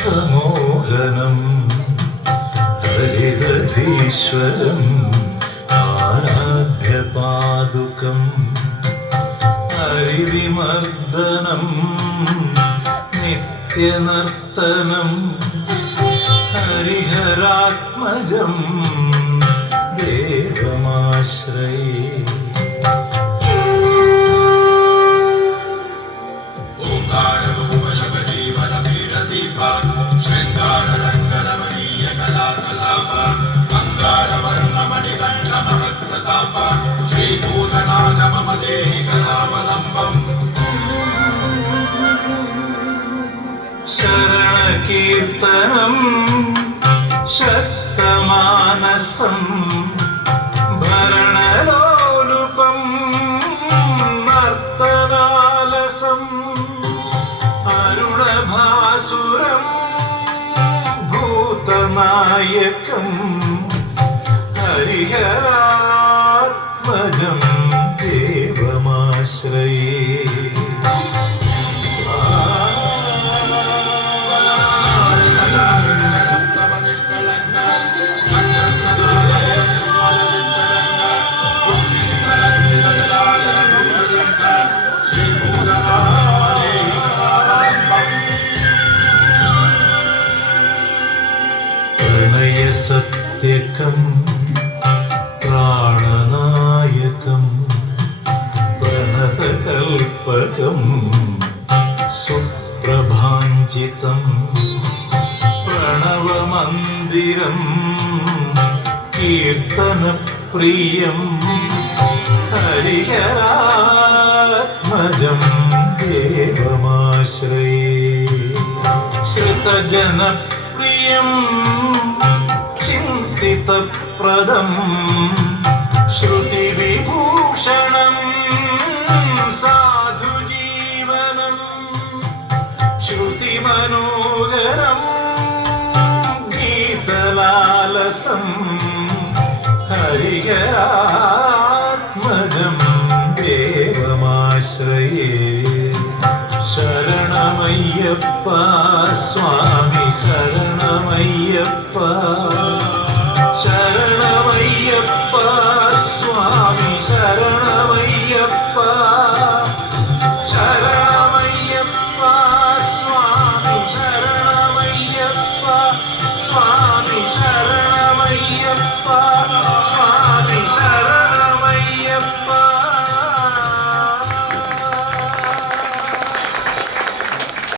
വിശ്വമോഹനം ഹരിതധീശ്വരം ആരാധ്യപാദുകം ഹരിവിമർദ്ദനം നിത്യനർത്തനം ഹരിഹരാത്മജം ദേവമാശ്രയേ. ശരണകീർത്തനം ശക്തമാനസം ഭരണലോലുപം നർത്തനാലസം അരുണഭാസുരം ഭൂതനായകം ഹരിഹരാത്മജം ദേവമാശ്രയേ. സത്യകം പ്രാണനായകം പ്രണതകൽപകം സുപ്രഭാഞ്ജിതം പ്രണവമന്ദിരം കീർത്തനപ്രിയം ഹരിഹരാത്മജം ദേവമാശ്രയേ. ശ്രുതജനപ്രിയം ചിന്തിതപ്രദം ശ്രുതിവിഭൂഷണം സാധുജീവനം ശ്രുതിമനോഹരം ഗീതലാലസം ഹരിഹരാത്മജം ദേവമാശ്രയേ. ശരണമയ്യപ്പ സ്വാമി ശരണമയ്യപ്പ ശരണമയ്യപ്പ സ്വാമി ശരണമയ്യപ്പ.